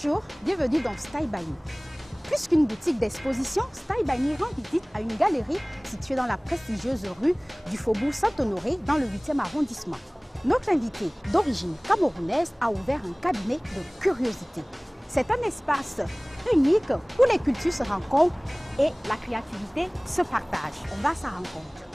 Bonjour, bienvenue dans Style by Me. Plus qu'une boutique d'exposition, Style by Me rend visite à une galerie située dans la prestigieuse rue du Faubourg Saint-Honoré dans le 8e arrondissement. Notre invité, d'origine camerounaise, a ouvert un cabinet de curiosité. C'est un espace unique où les cultures se rencontrent et la créativité se partage. On va à sa rencontre.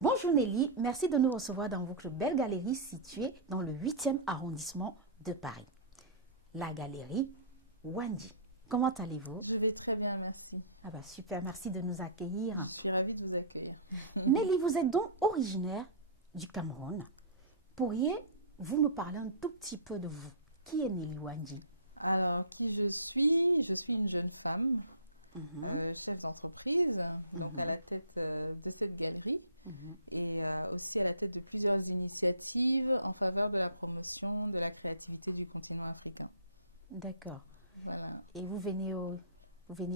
Bonjour Nelly, merci de nous recevoir dans votre belle galerie située dans le 8e arrondissement de Paris. La galerie Wandi. Comment allez-vous? Je vais très bien, merci. Ah bah super, merci de nous accueillir. Je suis ravie de vous accueillir. Nelly, vous êtes donc originaire du Cameroun. Pourriez-vous nous parler un tout petit peu de vous? Qui est Nelly Wandi? Alors, qui je suis? Je suis une jeune femme, chef d'entreprise, donc à la tête de cette galerie. Et aussi à la tête de plusieurs initiatives en faveur de la promotion de la créativité du continent africain. D'accord. Voilà. Et vous venez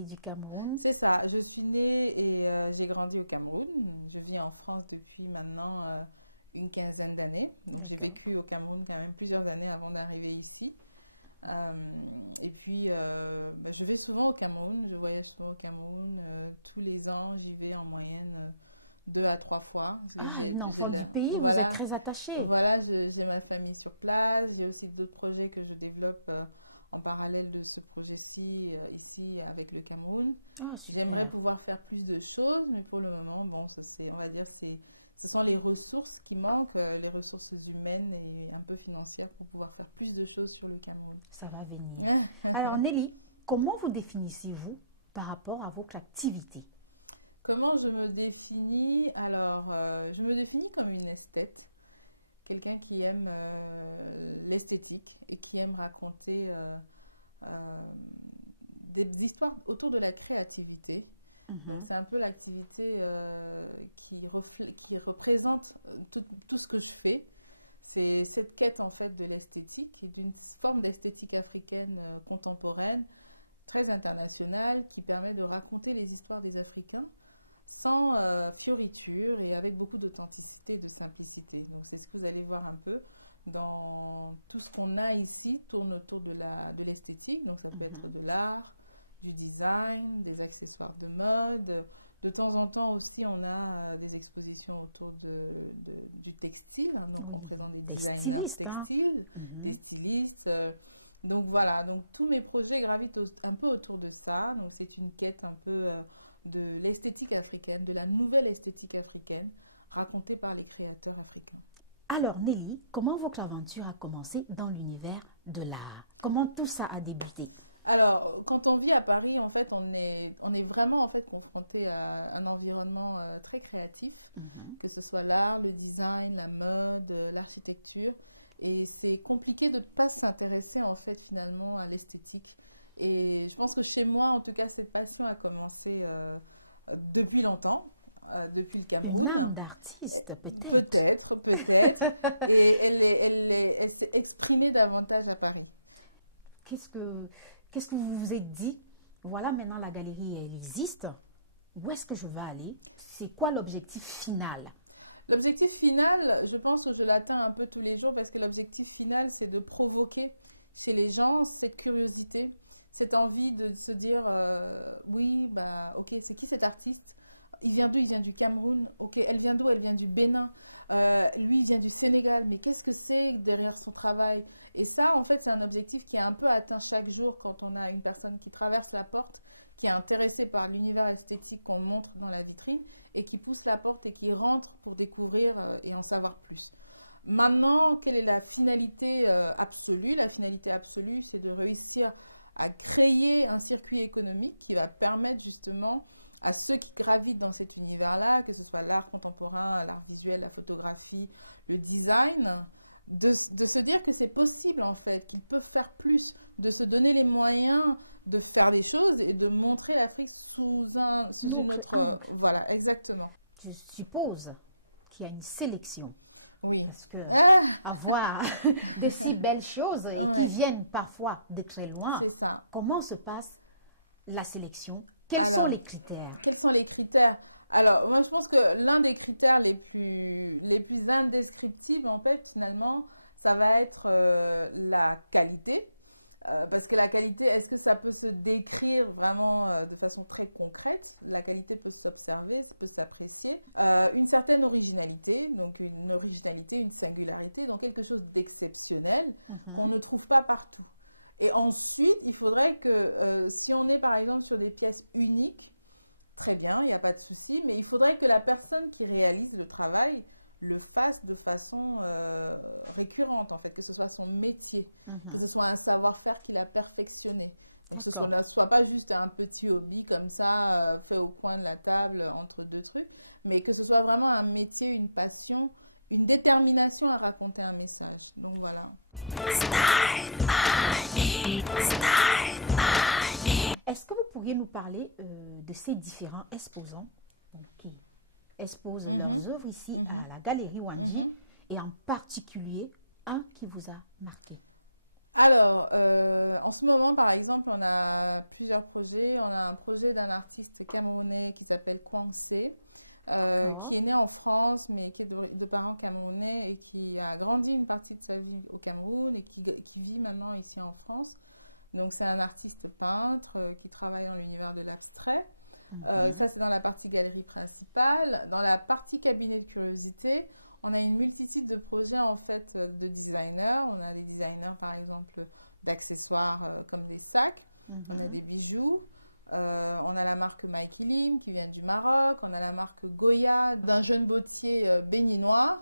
du Cameroun? C'est ça, je suis née et j'ai grandi au Cameroun. Je vis en France depuis maintenant une quinzaine d'années. Donc j'ai vécu au Cameroun quand même plusieurs années avant d'arriver ici. Et puis je vais souvent au Cameroun, je voyage souvent au Cameroun. Tous les ans, j'y vais en moyenne 2 à 3 fois. Une enfant du pays, voilà, vous êtes très attachée. Voilà, j'ai ma famille sur place. J'ai aussi d'autres projets que je développe en parallèle de ce projet-ci, ici, avec le Cameroun. J'aimerais pouvoir faire plus de choses, mais pour le moment, bon, on va dire, ce sont les ressources qui manquent, les ressources humaines et un peu financières pour pouvoir faire plus de choses sur le Cameroun. Ça va venir. Alors Nelly, comment vous définissez-vous par rapport à votre activité? Comment je me définis? Alors, je me définis comme une esthète, quelqu'un qui aime l'esthétique et qui aime raconter des histoires autour de la créativité. Donc, c'est un peu l'activité qui représente tout ce que je fais. C'est cette quête, en fait, de l'esthétique et d'une forme d'esthétique africaine contemporaine, très internationale, qui permet de raconter les histoires des Africains sans fioriture et avec beaucoup d'authenticité et de simplicité. Donc c'est ce que vous allez voir un peu dans tout ce qu'on a ici, tourne autour de l'esthétique. Donc ça peut être de l'art, du design, des accessoires de mode. De temps en temps aussi, on a des expositions autour du textile. Donc on présente des designers textiles, des stylistes. Donc voilà, donc tous mes projets gravitent un peu autour de ça. Donc c'est une quête un peu de l'esthétique africaine, de la nouvelle esthétique africaine, racontée par les créateurs africains. Alors Nelly, comment votre aventure a commencé dans l'univers de l'art? Comment tout ça a débuté? Alors, quand on vit à Paris, en fait, on est vraiment en fait confronté à un environnement très créatif, que ce soit l'art, le design, la mode, l'architecture. Et c'est compliqué de ne pas s'intéresser en fait finalement à l'esthétique. Et je pense que chez moi, en tout cas, cette passion a commencé depuis longtemps, depuis le Cameroun. Une âme d'artiste, peut-être. Peut-être. Et elle s'est exprimée davantage à Paris. Qu'est-ce que vous vous êtes dit? Voilà, maintenant la galerie, elle existe. Où est-ce que je vais aller? C'est quoi l'objectif final? L'objectif final, je pense que je l'atteins un peu tous les jours parce que l'objectif final, c'est de provoquer chez les gens cette curiosité, cette envie de se dire oui, bah, ok, c'est qui cet artiste? Il vient d'où? Il vient du Cameroun. Ok, elle vient d'où? Elle vient du Bénin. Lui, il vient du Sénégal. Mais qu'est-ce que c'est derrière son travail? Et ça, en fait, c'est un objectif qui est un peu atteint chaque jour quand on a une personne qui traverse la porte, qui est intéressée par l'univers esthétique qu'on montre dans la vitrine et qui pousse la porte et qui rentre pour découvrir et en savoir plus. Maintenant, quelle est la finalité absolue? La finalité absolue, c'est de réussir à créer un circuit économique qui va permettre justement à ceux qui gravitent dans cet univers-là, que ce soit l'art contemporain, l'art visuel, la photographie, le design, de se dire que c'est possible en fait, qu'ils peuvent faire plus, de se donner les moyens de faire des choses et de montrer l'Afrique sous une autre... Voilà, exactement. Je suppose qu'il y a une sélection. Oui. Parce que avoir de si belles choses et qui viennent parfois de très loin, c'est ça. Comment se passe la sélection? Quels sont les critères? Quels sont les critères? Alors, moi, je pense que l'un des critères les plus indescriptibles, en fait, finalement, ça va être la qualité. Parce que la qualité, est-ce que ça peut se décrire vraiment de façon très concrète? La qualité peut s'observer, ça peut s'apprécier. Une certaine originalité, donc une originalité, une singularité, donc quelque chose d'exceptionnel qu'on ne trouve pas partout. Et ensuite, il faudrait que si on est par exemple sur des pièces uniques, très bien, il n'y a pas de souci, mais il faudrait que la personne qui réalise le travail le fasse de façon récurrente, en fait, que ce soit son métier, que ce soit un savoir-faire qu'il a perfectionné. Donc, ce ne soit pas juste un petit hobby comme ça, fait au coin de la table entre deux trucs, mais que ce soit vraiment un métier, une passion, une détermination à raconter un message. Donc, voilà. Est-ce que vous pourriez nous parler de ces différents exposants qui exposent leurs œuvres ici à la Galerie Wanji et en particulier un qui vous a marqué? Alors, en ce moment, par exemple, on a plusieurs projets. On a un projet d'un artiste camerounais qui s'appelle Kwang Se, qui est né en France, mais qui est de parents camerounais et qui a grandi une partie de sa vie au Cameroun et qui vit maintenant ici en France. Donc, c'est un artiste peintre qui travaille dans l'univers de l'abstrait. Ça, c'est dans la partie galerie principale. Dans la partie cabinet de curiosité, on a une multitude de projets en fait de designers. On a des designers, par exemple, d'accessoires comme des sacs. On a des bijoux. On a la marque Mikey Lim qui vient du Maroc. On a la marque Goya d'un jeune bottier béninois.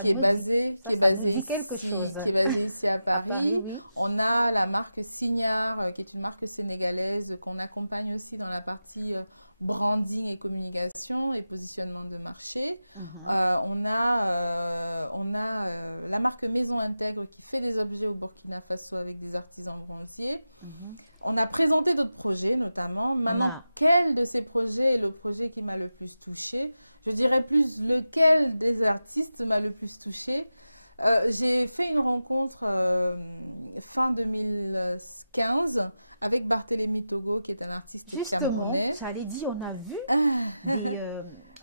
Qui est basé ici à Paris. Oui. On a la marque Signard, qui est une marque sénégalaise qu'on accompagne aussi dans la partie branding et communication et positionnement de marché. On a la marque Maison Intègre qui fait des objets au Burkina Faso avec des artisans bronziers. On a présenté d'autres projets, notamment. Maintenant, quel de ces projets est le projet qui m'a le plus touchée? Je dirais plus lequel des artistes m'a le plus touchée. J'ai fait une rencontre fin 2015 avec Barthélémy Togo, qui est un artiste camerounais. Justement, j'allais dire, on a vu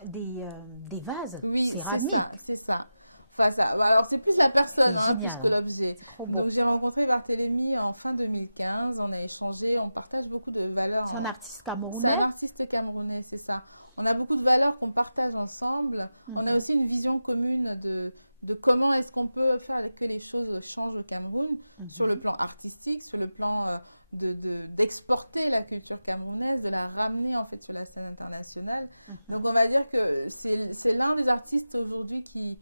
des vases. Oui, c'est ça, c'est ça. Enfin, ça. Alors, c'est plus la personne plus que l'objet. Donc, j'ai rencontré Barthélémy en fin 2015. On a échangé, on partage beaucoup de valeurs. C'est un artiste camerounais? C'est un artiste camerounais, c'est ça. On a beaucoup de valeurs qu'on partage ensemble. On a aussi une vision commune de comment est-ce qu'on peut faire que les choses changent au Cameroun sur le plan artistique, sur le plan d'exporter la culture camerounaise, de la ramener en fait sur la scène internationale. Donc, on va dire que c'est l'un des artistes aujourd'hui qui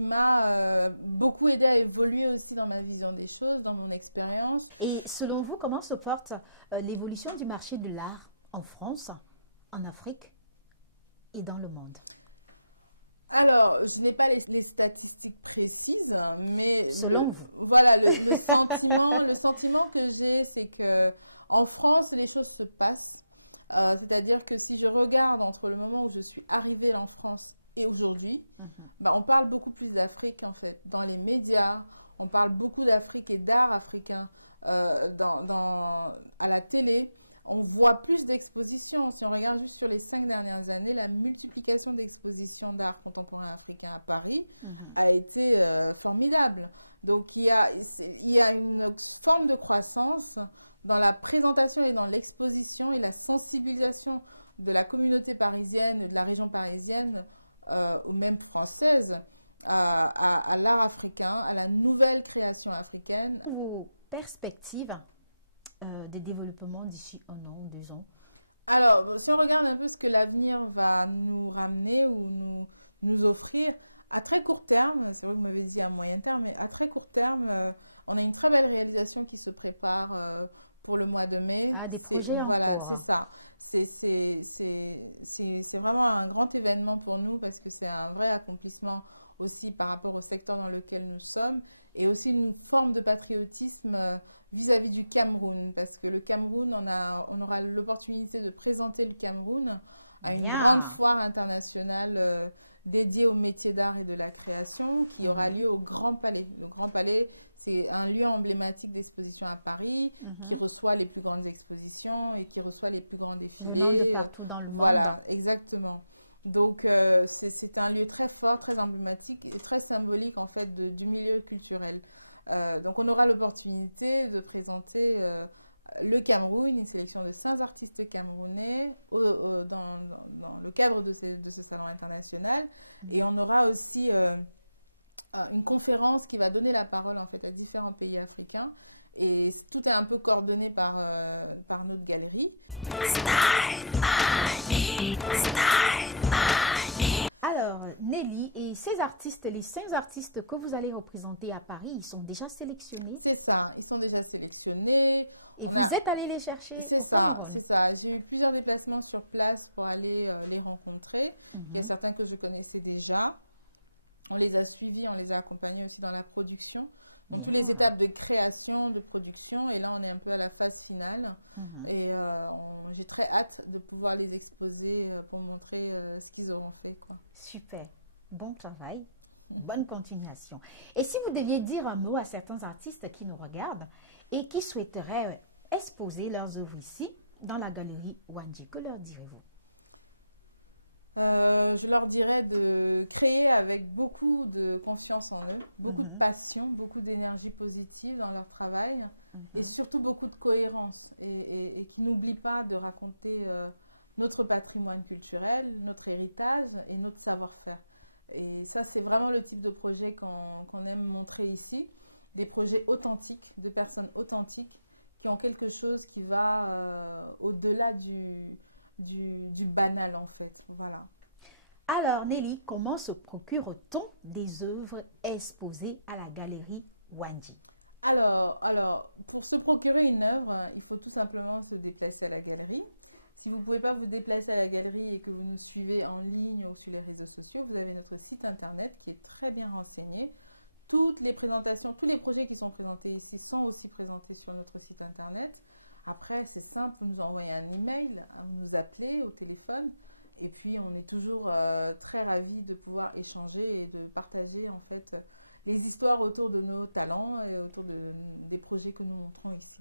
m'a beaucoup aidé à évoluer aussi dans ma vision des choses, dans mon expérience. Et selon vous, comment se porte l'évolution du marché de l'art en France, en Afrique et dans le monde? Alors, je n'ai pas les statistiques précises, mais le sentiment que j'ai, c'est que en France, les choses se passent. C'est-à-dire que si je regarde entre le moment où je suis arrivée en France et aujourd'hui, on parle beaucoup plus d'Afrique en fait. Dans les médias, on parle beaucoup d'Afrique et d'art africain. À la télé, on voit plus d'expositions. Si on regarde juste sur les 5 dernières années, la multiplication d'expositions d'art contemporain africain à Paris a été formidable. Donc il y a une forme de croissance dans la présentation et dans l'exposition et la sensibilisation de la communauté parisienne, de la région parisienne, ou même française, à l'art africain, à la nouvelle création africaine. Vos perspectives de développement d'ici 1 an ou 2 ans? Alors, si on regarde un peu ce que l'avenir va nous ramener ou nous offrir, à très court terme, c'est vrai que vous m'avez dit à moyen terme, mais à très court terme, on a une très belle réalisation qui se prépare pour le mois de mai. Voilà, c'est ça. C'est vraiment un grand événement pour nous parce que c'est un vrai accomplissement aussi par rapport au secteur dans lequel nous sommes, et aussi une forme de patriotisme vis-à-vis du Cameroun, parce que le Cameroun, on aura l'opportunité de présenter le Cameroun à une grande foire internationale dédiée au métier d'art et de la création qui aura lieu au Grand Palais. Le Grand Palais, c'est un lieu emblématique d'exposition à Paris qui reçoit les plus grandes expositions et qui reçoit les plus grands défilés. Partout dans le monde. Voilà, exactement. Donc, c'est un lieu très fort, très emblématique et très symbolique en fait du milieu culturel. Donc, on aura l'opportunité de présenter le Cameroun, une sélection de 5 artistes camerounais dans le cadre de ce salon international. Et on aura aussi une conférence qui va donner la parole en fait à différents pays africains. Et tout est un peu coordonné par notre galerie. Alors, Nelly, et ces artistes, les 5 artistes que vous allez représenter à Paris, ils sont déjà sélectionnés? C'est ça, ils sont déjà sélectionnés. Et vous êtes allé les chercher? C'est ça, c'est ça. J'ai eu plusieurs déplacements sur place pour aller les rencontrer. Il y a certains que je connaissais déjà. On les a suivis, on les a accompagnés aussi dans la production, dans toutes les étapes de création, de production. Et là, on est un peu à la phase finale. Et j'ai très hâte de pouvoir les exposer pour montrer ce qu'ils auront fait, quoi. Super. Bon travail. Bonne continuation. Et si vous deviez dire un mot à certains artistes qui nous regardent et qui souhaiteraient exposer leurs œuvres ici, dans la galerie Wandji, que leur direz-vous? Je leur dirais de créer avec beaucoup de confiance en eux, beaucoup de passion, beaucoup d'énergie positive dans leur travail et surtout beaucoup de cohérence et qui n'oublient pas de raconter notre patrimoine culturel, notre héritage et notre savoir-faire. Et ça, c'est vraiment le type de projet qu'on aime montrer ici, des projets authentiques, de personnes authentiques qui ont quelque chose qui va au-delà du banal en fait, voilà. Alors Nelly, comment se procure-t-on des œuvres exposées à la galerie Wandji? Alors, pour se procurer une œuvre, il faut tout simplement se déplacer à la galerie. Si vous ne pouvez pas vous déplacer à la galerie et que vous nous suivez en ligne ou sur les réseaux sociaux, vous avez notre site internet qui est très bien renseigné. Toutes les présentations, tous les projets qui sont présentés ici sont aussi présentés sur notre site internet. Après, c'est simple, vous nous envoyez un email, vous nous appelez au téléphone. Et puis, on est toujours très ravis de pouvoir échanger et de partager en fait les histoires autour de nos talents et autour des projets que nous montrons ici.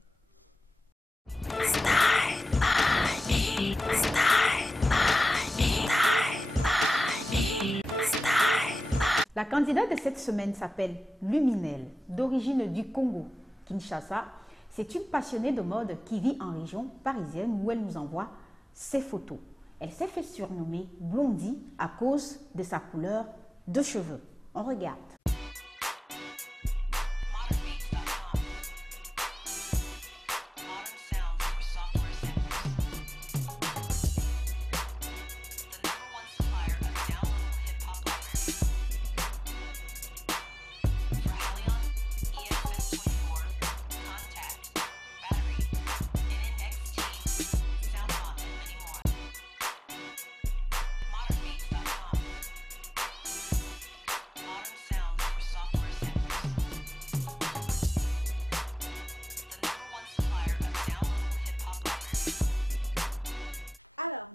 La candidate de cette semaine s'appelle Luminelle, d'origine du Congo, Kinshasa. C'est une passionnée de mode qui vit en région parisienne où elle nous envoie ses photos. Elle s'est fait surnommer Blondie à cause de sa couleur de cheveux. On regarde.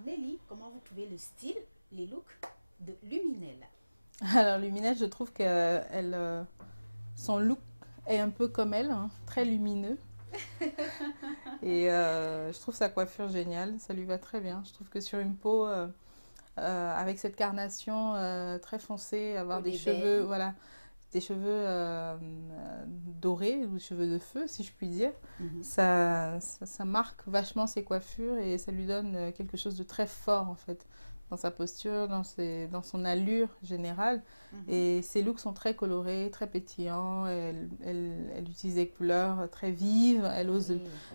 Nelly, comment vous trouvez le style, les looks de Luminelle? Alors Luminelle, je trouve que son look est un peu comme elle, hein, très lumineux. Et je trouve sa coiffure géniale, ça lui va très bien. Je trouve que sur une peau, avec cette carnation très foncée, avoir des cheveux, voilà, des cheveux dorés ou cheveux de feu, si je puis dire, ça marque vachement ses coiffures et ça lui donne quelque chose de très fort en fait dans sa posture, dans son allure générale. Et ses looks sont très colorés, très pétillants. Elle utilise des couleurs très vives. Elle ose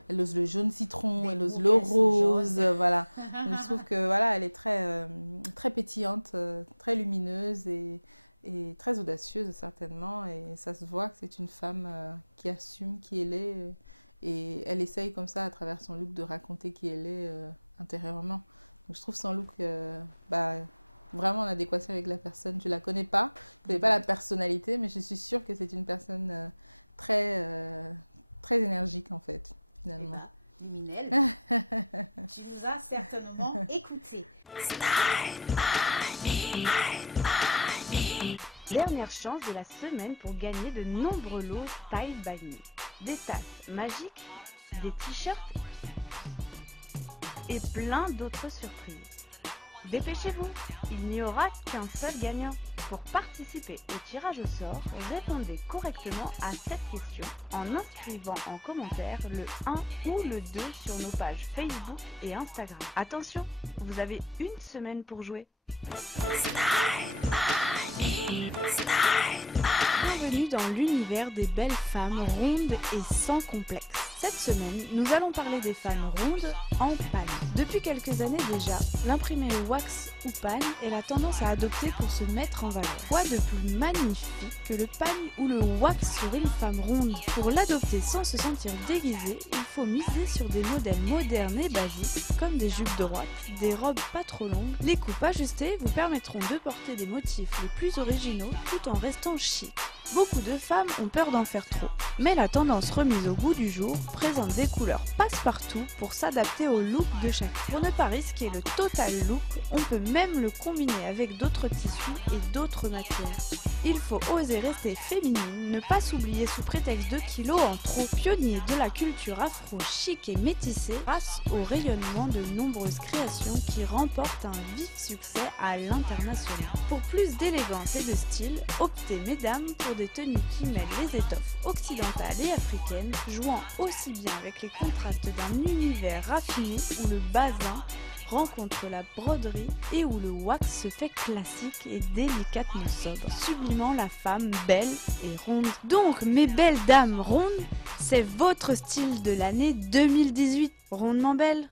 le jaune citron, elle ose le rose. Voilà. Donc, je trouve que voilà, elle est très, très pétillante, très lumineuse et très audacieuse certainement. Et ça se voit que c'est une femme qui assume qui elle est. Et elle essaye comme ça, à travers son look, de raconter qui elle est intérieurement. Donc, je trouve son look vraiment en adéquation avec la personne. Je ne la connais pas, je ne connais pas la personnalité, mais je suis sûre que c'est une personne très énergique en fait, finalement. Eh ben, Luminel, tu nous as certainement écoutés. Dernière chance de la semaine pour gagner de nombreux lots Style by Me. Des tasses magiques, des t-shirts et plein d'autres surprises. Dépêchez-vous, il n'y aura qu'un seul gagnant. Pour participer au tirage au sort, répondez correctement à cette question en inscrivant en commentaire le 1 ou le 2 sur nos pages Facebook et Instagram. Attention, vous avez une semaine pour jouer. Bienvenue dans l'univers des belles femmes rondes et sans complexe. Cette semaine, nous allons parler des femmes rondes en pagne. Depuis quelques années déjà, l'imprimé wax ou pagne est la tendance à adopter pour se mettre en valeur. Quoi de plus magnifique que le pagne ou le wax sur une femme ronde? Pour l'adopter sans se sentir déguisée, il faut miser sur des modèles modernes et basiques, comme des jupes droites, des robes pas trop longues. Les coupes ajustées vous permettront de porter des motifs les plus originaux tout en restant chic. Beaucoup de femmes ont peur d'en faire trop, mais la tendance remise au goût du jour présente des couleurs passe-partout pour s'adapter au look de chacun. Pour ne pas risquer le total look, on peut même le combiner avec d'autres tissus et d'autres matières. Il faut oser rester féminine, ne pas s'oublier sous prétexte de kilos en trop. Pionnier de la culture afro chic et métissée, grâce au rayonnement de nombreuses créations qui remportent un vif succès à l'international. Pour plus d'élégance et de style, optez mesdames pour des tenues qui mêlent les étoffes occidentales et africaines, jouant aussi bien avec les contrastes d'un univers raffiné où le basin rencontre la broderie et où le wax se fait classique et délicatement sobre, sublimant la femme belle et ronde. Donc, mes belles dames rondes, c'est votre style de l'année 2018. Rondement belle.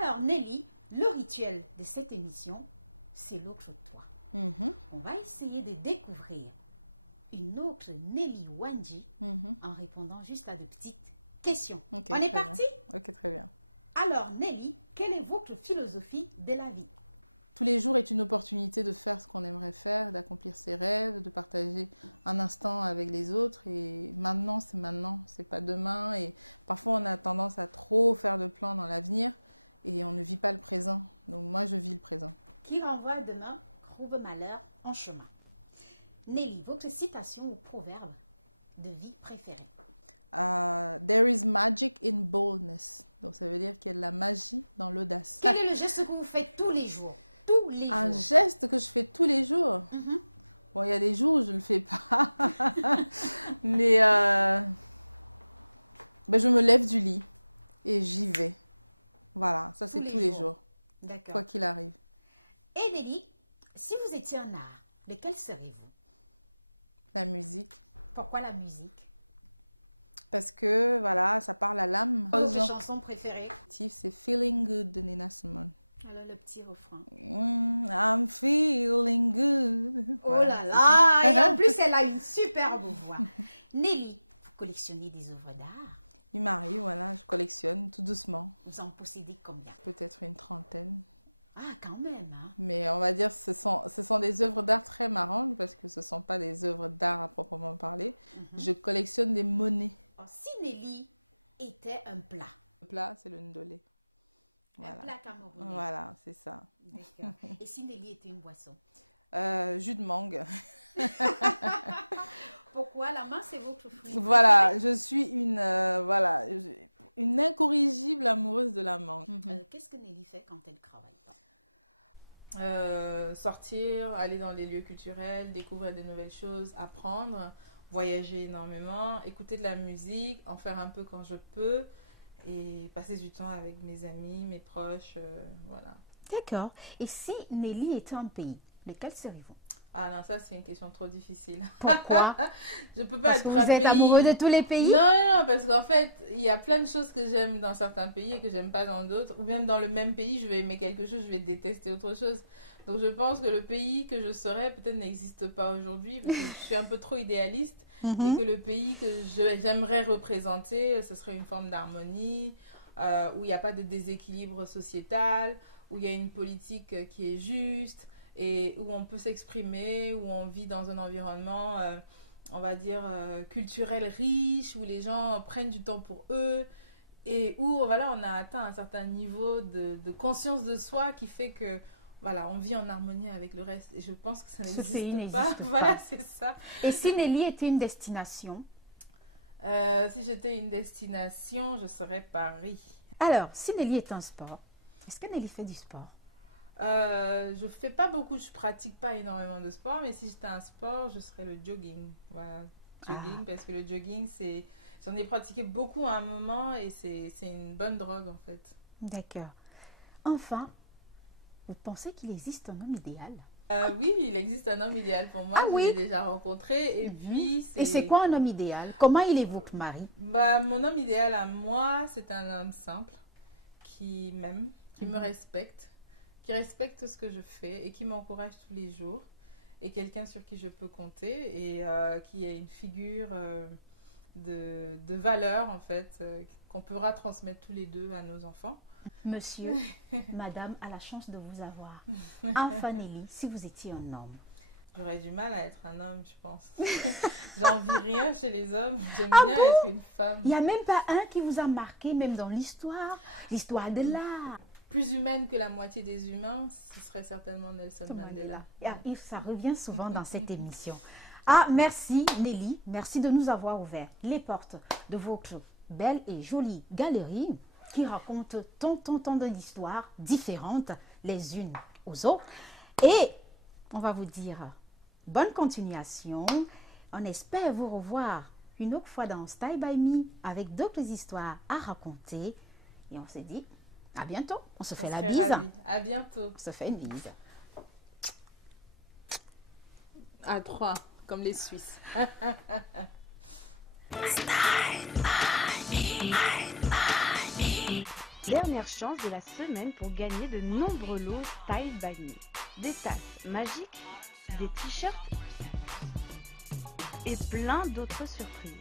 Alors Nelly, le rituel de cette émission, c'est l'autre toi. On va essayer de découvrir une autre Nelly Wanji en répondant juste à de petites questions. Okay, on est parti? Ok, très bien. Alors Nelly, quelle est votre philosophie de la vie? Tous les jours est une opportunité de faire ce qu'on aimerait faire, d'accomplir ses rêves, de partager un instant avec les autres. Et maintenant, c'est pas demain. Et parfois, on a tendance à trop faire de plans dans l'avenir et on ne vit pas le présent. Donc moi, je vis le présent. Qui renvoie demain, trouve malheur en chemin. Nelly, votre citation ou proverbe de vie préférée? There is magic in boldness. Donc ça veut dire qu'il y a de la magie dans l'audace. Quel est le geste que vous faites tous les jours? Tous les jours. Un geste que je fais tous les jours. Bon, il y a des jours où je ne le fais pas. Mais je me lève du lit et j'y vais. Voilà, ça c'est tous les jours. D'accord. Quoi qu'il arrive. Et Nelly, si vous étiez un art, lequel serez-vous? La musique. Pourquoi la musique? Parce que, voilà, ça parle à l'âme. Votre chanson préférée? C'est Feeling Good de Nina Simone. Alors le petit refrain. I'm feeling good. Oh là là! Et en plus, elle a une superbe voix. Nelly, vous collectionnez des œuvres d'art? Il m'arrive, voilà, je collectionne tout doucement. Vous en possédez combien? Peut-être une trentaine. Ah, quand même, hein? Mais on va dire ce sont des œuvres d'art très marrantes parce que ce ne sont pas des œuvres d'art à proprement parler. Je collectionne des monnaies. Si Nelly était un plat? Le plat, c'est le ndolé. Voilà. Un plat camerounais. Voilà, c'est ça. D'accord. Et si Nelly était une boisson? Jus de mangue. Pourquoi? La main, c'est votre fruit. Voilà, je suis une incorrigible amoureuse de la mangue. Qu'est-ce que Nelly fait quand elle travaille pas? Sortir, aller dans les lieux culturels, découvrir de nouvelles choses, apprendre, voyager énormément, écouter de la musique, en faire un peu quand je peux et passer du temps avec mes amis, mes proches, voilà. D'accord. Et si Nelly était un pays, lequel seriez-vous? Ah non, ça c'est une question trop difficile. Pourquoi? Je peux pas Parce être que vous un êtes pays... amoureux de tous les pays? Non, parce qu'en fait, il y a plein de choses que j'aime dans certains pays et que j'aime pas dans d'autres. Ou même dans le même pays, je vais aimer quelque chose, je vais détester autre chose. Donc je pense que le pays que je serais peut-être n'existe pas aujourd'hui parce que je suis un peu trop idéaliste et que le pays que j'aimerais représenter, ce serait une forme d'harmonie, où il n'y a pas de déséquilibre sociétal, où il y a une politique qui est juste et où on peut s'exprimer, où on vit dans un environnement, on va dire, culturel riche, où les gens prennent du temps pour eux et où voilà, on a atteint un certain niveau de conscience de soi qui fait que voilà, on vit en harmonie avec le reste. Et je pense que ça n'existe pas. Voilà, c'est ça. Et si Nelly était une destination? Si j'étais une destination, je serais Paris. Alors, si Nelly est un sport, est-ce que Nelly fait du sport? Je fais pas beaucoup, je pratique pas énormément de sport, mais si j'étais un sport, je serais le jogging. Voilà, jogging, parce que le jogging, j'en ai pratiqué beaucoup à un moment et c'est une bonne drogue en fait. D'accord. Enfin, vous pensez qu'il existe un homme idéal? Oui, il existe un homme idéal pour moi, je l'ai déjà rencontré. Et puis, Et c'est quoi un homme idéal? Comment il est votre mari? Mon homme idéal à moi, c'est un homme simple, qui m'aime, qui me respecte, qui respecte ce que je fais et qui m'encourage tous les jours. Et quelqu'un sur qui je peux compter et qui est une figure de valeur, en fait, qu'on pourra transmettre tous les deux à nos enfants. Monsieur, madame a la chance de vous avoir. Enfin, Nelly, si vous étiez un homme. J'aurais du mal à être un homme, je pense. J'envie rien chez les hommes. J'aime bien être une femme. Il n'y a même pas un qui vous a marqué, même dans l'histoire de l'art. Plus humaine que la moitié des humains, ce serait certainement Nelson Mandela. Et ça revient souvent dans cette émission. Ah, merci Nelly. Merci de nous avoir ouvert les portes de votre belle et jolie galerie qui raconte tant d'histoires différentes les unes aux autres. Et on va vous dire bonne continuation. On espère vous revoir une autre fois dans Style by Me avec d'autres histoires à raconter. Et on se dit à bientôt. On se fait la bise. Ravie. À bientôt. On se fait une bise. À 3, comme les Suisses. Dernière chance de la semaine pour gagner de nombreux lots Style by Me. Des tasses magiques, des t-shirts et plein d'autres surprises.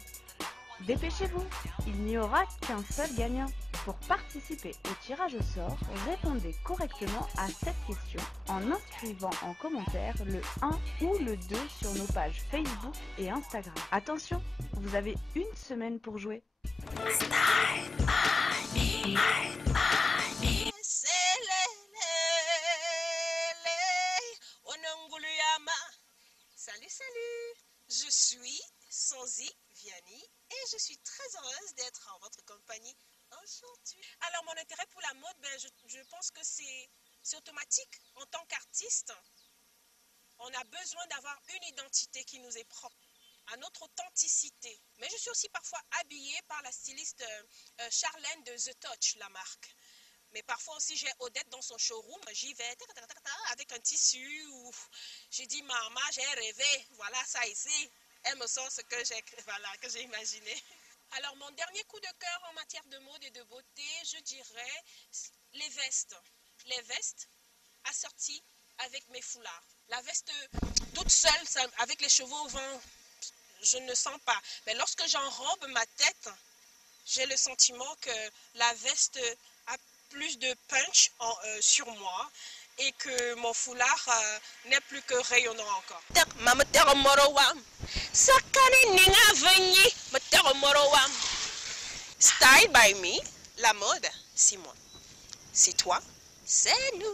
Dépêchez-vous, il n'y aura qu'un seul gagnant. Pour participer au tirage au sort, répondez correctement à cette question en inscrivant en commentaire le 1 ou le 2 sur nos pages Facebook et Instagram. Attention, vous avez une semaine pour jouer. Salut, je suis Sonzi Vianney et je suis très heureuse d'être en votre compagnie aujourd'hui. Alors mon intérêt pour la mode, je pense que c'est automatique. En tant qu'artiste, on a besoin d'avoir une identité qui nous est propre, à notre authenticité. Mais je suis aussi parfois habillée par la styliste Charlène de The Touch, la marque. Mais parfois aussi, j'ai Odette dans son showroom. J'y vais avec un tissu où j'ai dit, maman, j'ai rêvé. Voilà ça ici. Elle me sort ce que j'ai imaginé. Alors, mon dernier coup de cœur en matière de mode et de beauté, je dirais les vestes. Les vestes assorties avec mes foulards. La veste toute seule, avec les cheveux au vent, je ne sens pas. Mais lorsque j'enrobe ma tête, j'ai le sentiment que la veste a plus de punch sur moi et que mon foulard n'est plus que rayonnant encore. Style by Me, la mode, c'est moi. C'est toi, c'est nous.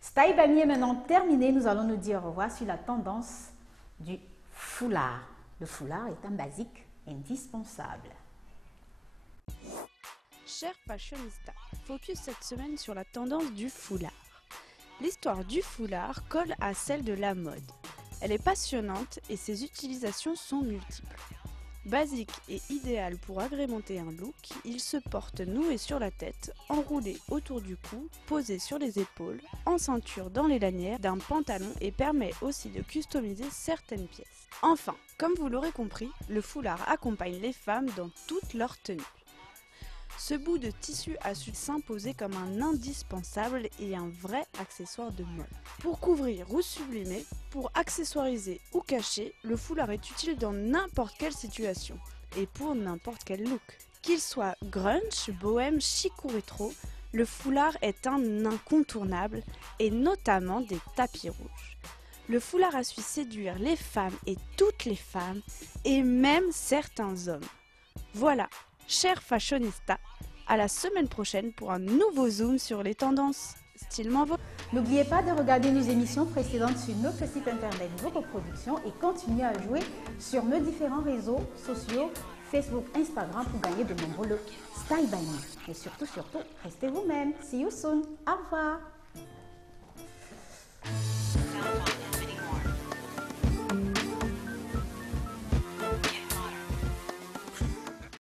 Style by Me est maintenant terminé. Nous allons nous dire au revoir sur la tendance du foulard. Le foulard est un basique indispensable. Chers fashionistas, focus cette semaine sur la tendance du foulard. L'histoire du foulard colle à celle de la mode. Elle est passionnante et ses utilisations sont multiples. Basique et idéal pour agrémenter un look, il se porte noué sur la tête, enroulé autour du cou, posé sur les épaules, en ceinture dans les lanières d'un pantalon et permet aussi de customiser certaines pièces. Enfin, comme vous l'aurez compris, le foulard accompagne les femmes dans toutes leurs tenues. Ce bout de tissu a su s'imposer comme un indispensable et un vrai accessoire de mode. Pour couvrir ou sublimer, pour accessoiriser ou cacher, le foulard est utile dans n'importe quelle situation et pour n'importe quel look. Qu'il soit grunge, bohème, chic ou rétro, le foulard est un incontournable et notamment des tapis rouges. Le foulard a su séduire les femmes et toutes les femmes et même certains hommes. Voilà, chers fashionistas, à la semaine prochaine pour un nouveau zoom sur les tendances. Stylement Vogue. N'oubliez pas de regarder nos émissions précédentes sur notre site internet Vogue Productions et continuez à jouer sur nos différents réseaux sociaux, Facebook, Instagram pour gagner de nombreux looks Style by Me. Et surtout, restez vous-même. See you soon. Au revoir.